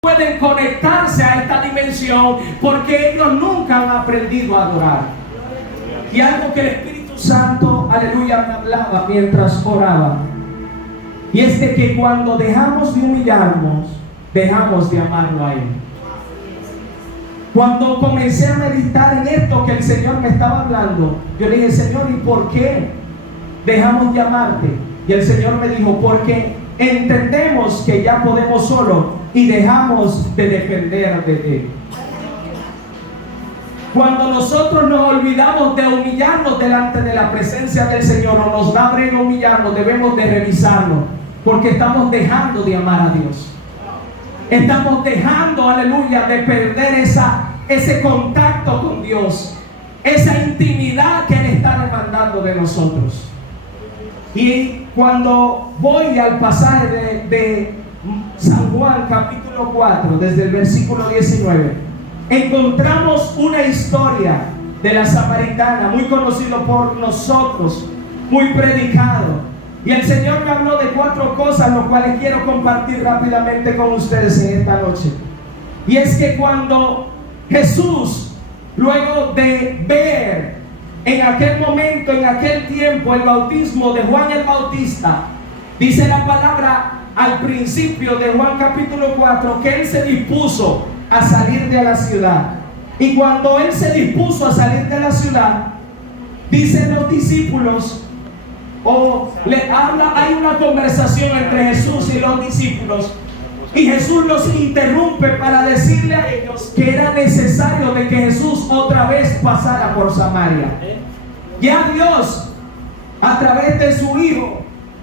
pueden conectarse a esta dimensión porque ellos nunca han aprendido a adorar. Y algo que el Espíritu Santo, aleluya, me hablaba mientras oraba, y es de que cuando dejamos de humillarnos, dejamos de amarlo a Él. Cuando comencé a meditar en esto que el Señor me estaba hablando, yo le dije: Señor, ¿y por qué dejamos de amarte? Y el Señor me dijo: porque entendemos que ya podemos solo y dejamos de depender de Él. Cuando nosotros nos olvidamos de humillarnos delante de la presencia del Señor, o nos da brega humillarnos, debemos de revisarlo, porque estamos dejando de amar a Dios. Estamos dejando, aleluya, de perder ese contacto con Dios, esa intimidad que Él está demandando de nosotros. Y cuando voy al pasaje de San Juan capítulo 4, desde el versículo 19, encontramos una historia de la samaritana, muy conocido por nosotros, muy predicado. Y el Señor me habló de 4 cosas, las cuales quiero compartir rápidamente con ustedes en esta noche. Y es que cuando Jesús, luego de ver en aquel momento, en aquel tiempo, el bautismo de Juan el Bautista, dice la palabra al principio de Juan capítulo 4, que Él se dispuso a salir de la ciudad. Y cuando Él se dispuso a salir de la ciudad, dicen los discípulos, hay una conversación entre Jesús y los discípulos, y Jesús los interrumpe para decirle a ellos que era necesario de que Jesús otra vez pasara por Samaria. Ya Dios, a través de su Hijo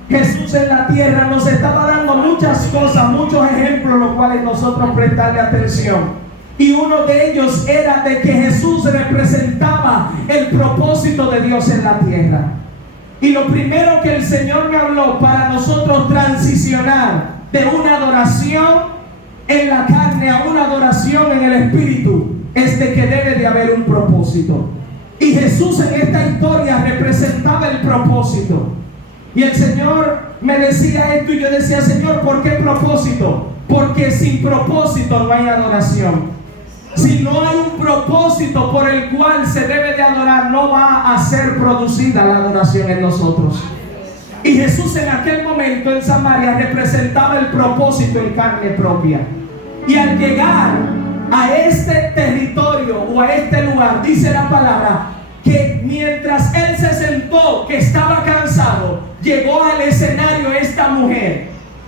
Jesús en la tierra, nos estaba dando muchas cosas, muchos ejemplos, los cuales nosotros prestarle atención. Y uno de ellos era de que Jesús representaba el propósito de Dios en la tierra. Y lo primero que el Señor me habló para nosotros transicionar de una adoración en la carne a una adoración en el Espíritu es de que debe de haber un propósito. Y Jesús en esta historia representaba el propósito. Y el Señor me decía esto y yo decía: Señor, ¿por qué propósito? Porque sin propósito no hay adoración. Si no hay un propósito por el cual se debe de adorar, no va a ser producida la adoración en nosotros. Y Jesús en aquel momento en Samaria representaba el propósito en carne propia. Y al llegar a este territorio o a este lugar, dice la palabra que mientras Él se sentó, que estaba cansado, llegó al escenario esta mujer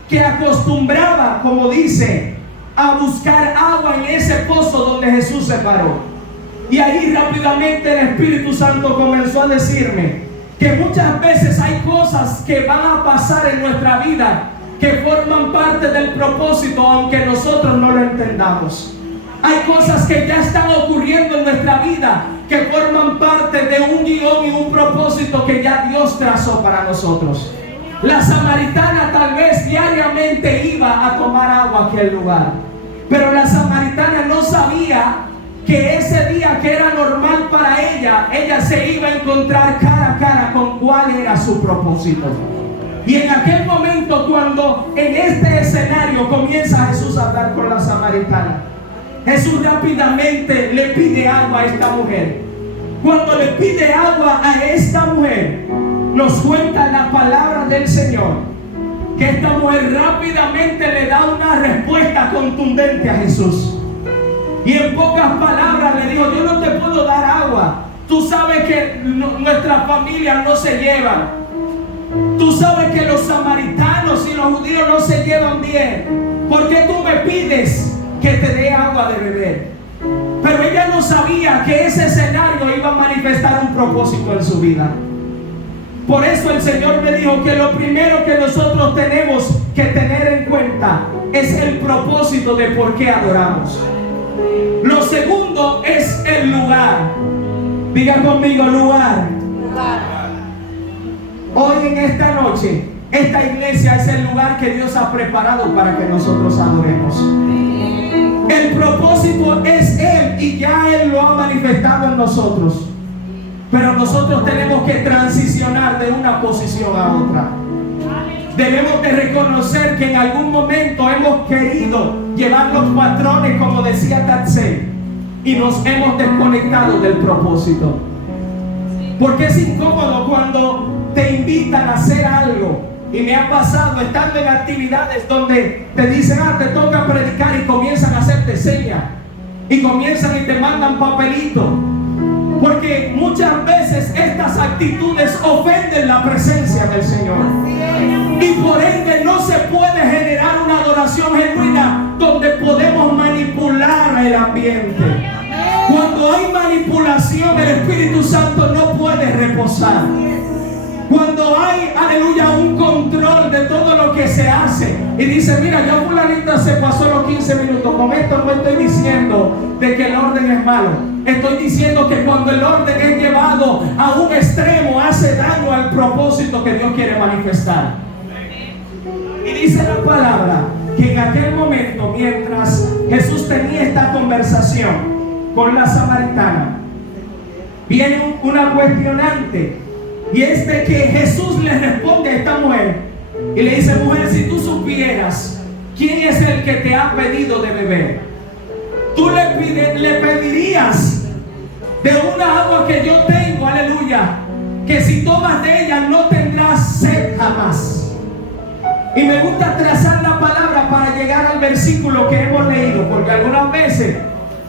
que acostumbraba, como dice, a buscar agua en ese pozo donde Jesús se paró. Y ahí rápidamente el Espíritu Santo comenzó a decirme que muchas veces hay cosas que van a pasar en nuestra vida que forman parte del propósito, aunque nosotros no lo entendamos. Hay cosas que ya están ocurriendo en nuestra vida que forman parte de un guión y un propósito que ya Dios trazó para nosotros. La samaritana tal vez diariamente iba a tomar agua a aquel lugar, pero la samaritana no sabía que ese día que era normal para ella, ella se iba a encontrar cara a cara con cuál era su propósito. Y en aquel momento, cuando en este escenario comienza Jesús a hablar con la samaritana, Jesús rápidamente le pide agua a esta mujer. Cuando le pide agua a esta mujer, nos cuenta la palabra del Señor que esta mujer rápidamente le da una respuesta contundente a Jesús. Y en pocas palabras le dijo: yo no te puedo dar agua. Tú sabes que nuestras familias no se llevan. Tú sabes que los samaritanos y los judíos no se llevan bien. ¿Por qué tú me pides que te dé agua de beber? Pero ella no sabía que ese escenario iba a manifestar un propósito en su vida. Por eso el Señor me dijo que lo primero que nosotros tenemos que tener en cuenta es el propósito de por qué adoramos. Lo segundo es el lugar. Diga conmigo: lugar. Hoy en esta noche, esta iglesia es el lugar que Dios ha preparado para que nosotros adoremos. El propósito es Él y ya Él lo ha manifestado en nosotros. Pero nosotros tenemos que transicionar de una posición a otra. Debemos de reconocer que en algún momento hemos querido llevar los patrones, como decía Tatsé, y nos hemos desconectado del propósito. Porque es incómodo cuando te invitan a hacer algo. Y me ha pasado estando en actividades donde te dicen, te toca predicar, y comienzan a hacerte señas. Y comienzan y te mandan papelitos. Porque muchas veces estas actitudes ofenden la presencia del Señor. Y por ende no se puede generar una adoración genuina donde podemos manipular el ambiente. Cuando hay manipulación, el Espíritu Santo no puede reposar. Cuando hay, aleluya, un control de todo lo que se hace y dice, mira, ya fulanita se pasó los 15 minutos. Con esto no estoy diciendo de que el orden es malo. Estoy diciendo que cuando el orden es llevado a un extremo, hace daño al propósito que Dios quiere manifestar. Y dice la palabra que en aquel momento, mientras Jesús tenía esta conversación con la samaritana, viene una cuestionante. Y es de que Jesús le responde a esta mujer y le dice, mujer, si tú supieras quién es el que te ha pedido de beber, tú le pedirías de una agua que yo tengo, aleluya, que si tomas de ella no tendrás sed jamás. Y me gusta trazar la palabra para llegar al versículo que hemos leído, porque algunas veces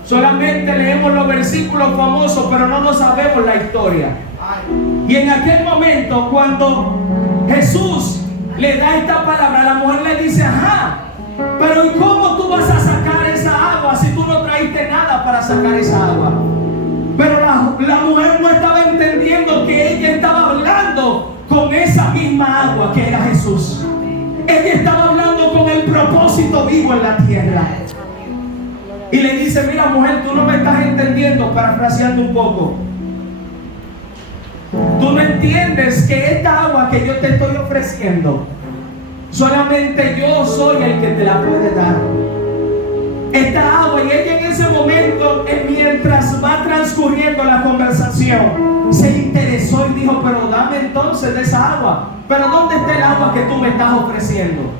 solamente leemos los versículos famosos, pero no nos sabemos la historia. Y en aquel momento, cuando Jesús le da esta palabra, la mujer le dice, pero ¿y cómo tú vas a sacar esa agua si tú no traíste nada para sacar esa agua? Pero la mujer no estaba entendiendo que ella estaba hablando con esa misma agua que era Jesús. Ella estaba hablando con el propósito vivo en la tierra. Y le dice, mira, mujer, tú no me estás entendiendo, parafraseando un poco. Tú no entiendes que esta agua que yo te estoy ofreciendo, solamente yo soy el que te la puede dar. Esta agua, y ella en ese momento, mientras va transcurriendo la conversación, se interesó y dijo, pero dame entonces de esa agua. Pero ¿dónde está el agua que tú me estás ofreciendo?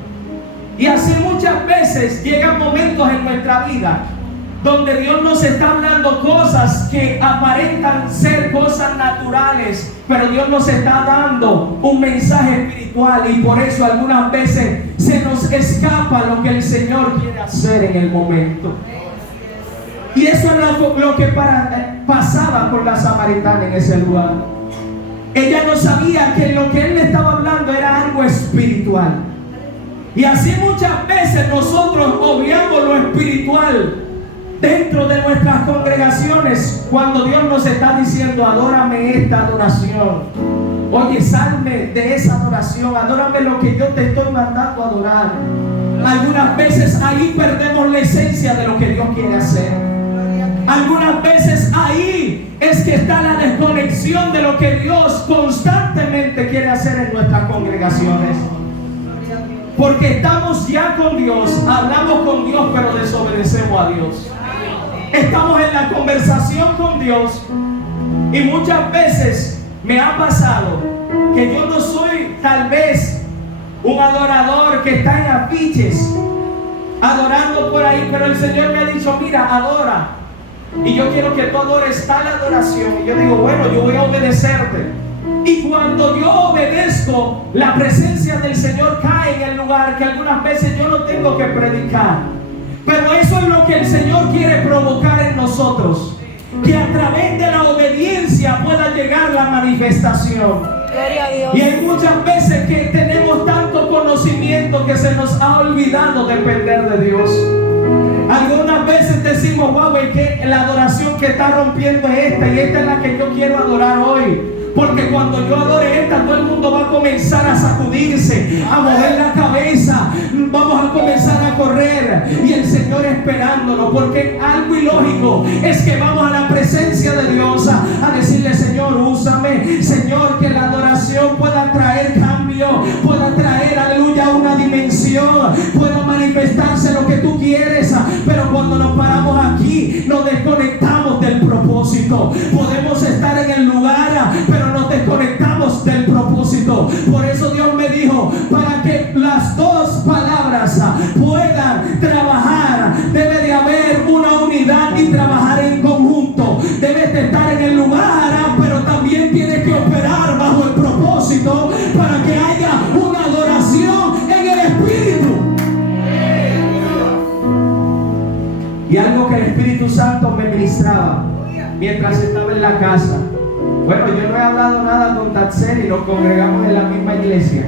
Y así muchas veces llegan momentos en nuestra vida donde Dios nos está hablando cosas que aparentan ser cosas naturales, pero Dios nos está dando un mensaje espiritual, y por eso algunas veces se nos escapa lo que el Señor quiere hacer en el momento. Y eso es lo que pasaba con la samaritana en ese lugar. Ella no sabía que lo que Él le estaba hablando era algo espiritual. Y así muchas veces nosotros obviamos lo espiritual dentro de nuestras congregaciones, cuando Dios nos está diciendo, adórame esta adoración. Oye, salme de esa adoración, adórame lo que yo te estoy mandando a adorar. Algunas veces ahí perdemos la esencia de lo que Dios quiere hacer. Algunas veces ahí es que está la desconexión de lo que Dios constantemente quiere hacer en nuestras congregaciones. Porque estamos ya con Dios, hablamos con Dios, pero desobedecemos a Dios. Estamos en la conversación con Dios, y muchas veces me ha pasado que yo no soy tal vez un adorador que está en afiches adorando por ahí, pero el Señor me ha dicho, mira, adora, y yo quiero que tú adores tal adoración. Y yo digo, bueno, yo voy a obedecerte. Y cuando yo obedezco, la presencia del Señor cae en el lugar que algunas veces yo no tengo que predicar. Pero eso es lo que el Señor quiere provocar en nosotros, que a través de la obediencia pueda llegar la manifestación. Gloria a Dios. Y hay muchas veces que tenemos tanto conocimiento que se nos ha olvidado depender de Dios. Algunas veces decimos, wow, es que la adoración que está rompiendo es esta, y esta es la que yo quiero adorar hoy. Porque cuando yo adore esta, todo el mundo va a comenzar a sacudirse, a mover la cabeza, vamos a comenzar a correr, y el Señor esperándonos, porque algo ilógico es que vamos a la presencia de Dios a decirle, Señor, úsame, Señor, que la adoración pueda traer cambio, pueda traer, aleluya, una dimensión, pueda manifestarse lo que tú quieres. Pero cuando nos paramos aquí, nos desconectamos del propósito. Podemos estar en el lugar, pero nos desconectamos del propósito. Por eso Dios me dijo, para que Y algo que el Espíritu Santo me ministraba mientras estaba en la casa. Bueno, yo no he hablado nada con Tatser y nos congregamos en la misma iglesia.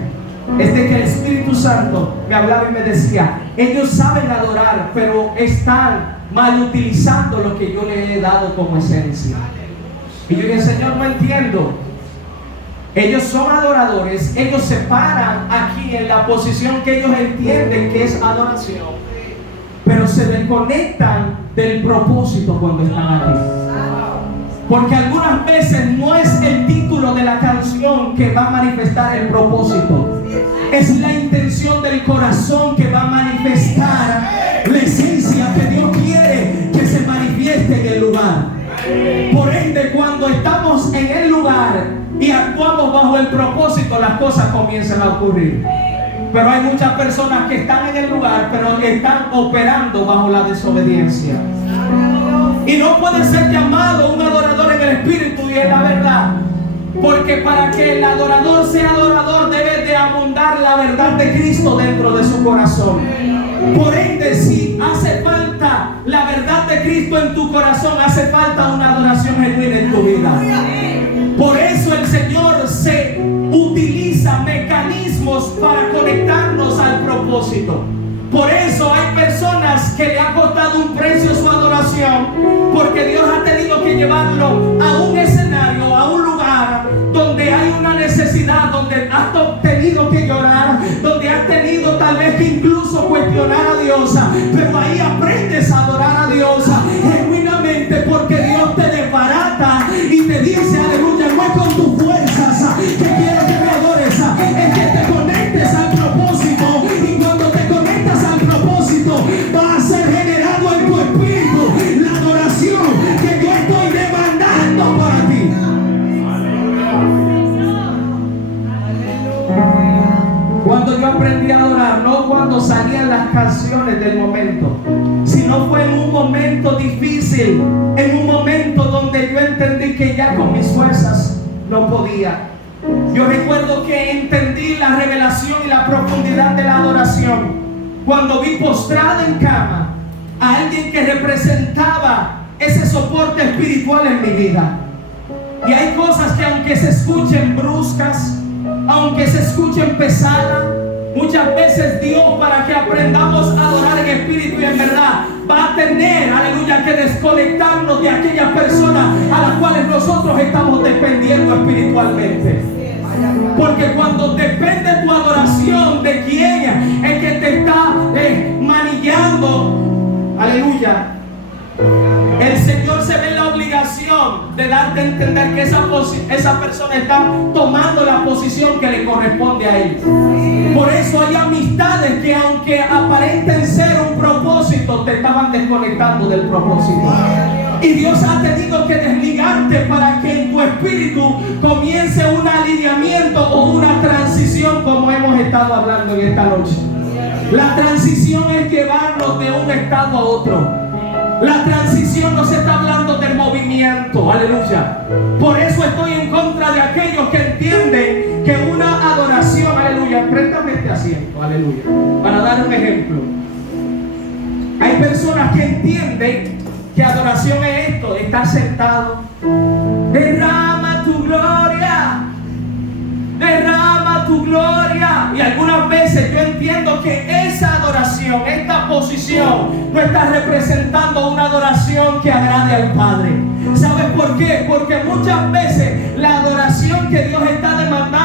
Es de que el Espíritu Santo me hablaba y me decía: ellos saben adorar, pero están mal utilizando lo que yo les he dado como esencia. Y yo dije: Señor, no entiendo. Ellos son adoradores, ellos se paran aquí en la posición que ellos entienden que es adoración, pero se desconectan del propósito cuando están aquí. Porque algunas veces no es el título de la canción que va a manifestar el propósito, es la intención del corazón que va a manifestar la esencia que Dios quiere que se manifieste en el lugar. Por ende, cuando estamos en el lugar y actuamos bajo el propósito, las cosas comienzan a ocurrir. Pero hay muchas personas que están en el lugar, pero están operando bajo la desobediencia. Y no puede ser llamado un adorador en el espíritu y en la verdad, porque para que el adorador sea adorador debe de abundar la verdad de Cristo dentro de su corazón. Por ende, si hace falta la verdad de Cristo en tu corazón, hace falta una adoración genuina en tu vida. Por eso el Señor se utiliza mecanismos para conectarnos al propósito. Por eso hay personas que le ha costado un precio su adoración, porque Dios ha tenido que llevarlo a un escenario, a un lugar donde hay una necesidad, donde has tenido que llorar, donde has tenido tal vez que incluso cuestionar a Dios, pero ahí aprendes a adorar a Dios genuinamente, porque Dios te desbarata y te dice: aleluya, no es con tus fuerzas que quiero que me adores, es que te conectes al propósito, y cuando te conectas al propósito va a ser generado en tu espíritu la adoración que yo estoy demandando para ti. Cuando yo aprendí a adorar, no cuando salían las canciones del momento, sino fue en un momento difícil, en un momento donde yo entendí que ya con mis fuerzas no podía. Yo recuerdo que entendí la revelación y la profundidad de la adoración cuando vi postrada en cama a alguien que representaba ese soporte espiritual en mi vida. Y hay cosas que, aunque se escuchen bruscas, aunque se escuchen pesadas, muchas veces Dios, para que aprendamos a adorar en espíritu y en verdad, va a tener, aleluya, que desconectarnos de aquellas personas a las cuales nosotros estamos dependiendo espiritualmente. Porque cuando depende tu adoración de quién es que te está manillando, aleluya, el Señor se ve en la obligación de darte a entender que esa persona está tomando la posición que le corresponde a él. Por eso hay amistades que, aunque aparenten ser un propósito, te estaban desconectando del propósito. Y Dios ha tenido que desligarte para que en tu espíritu comience un alineamiento o una transición, como hemos estado hablando en esta noche. La transición es llevarnos de un estado a otro. La transición no se está hablando del movimiento, aleluya. Por eso estoy en contra de aquellos que entienden que una adoración, aleluya, préstame este asiento, aleluya, para dar un ejemplo. Hay personas que entienden que adoración es esto, estar sentado. Derrama tu gloria, derrama tu gloria. Y algunas veces yo entiendo que esa adoración, esta posición, no está representando una adoración que agrade al Padre. ¿Sabes por qué? Porque muchas veces la adoración que Dios está demandando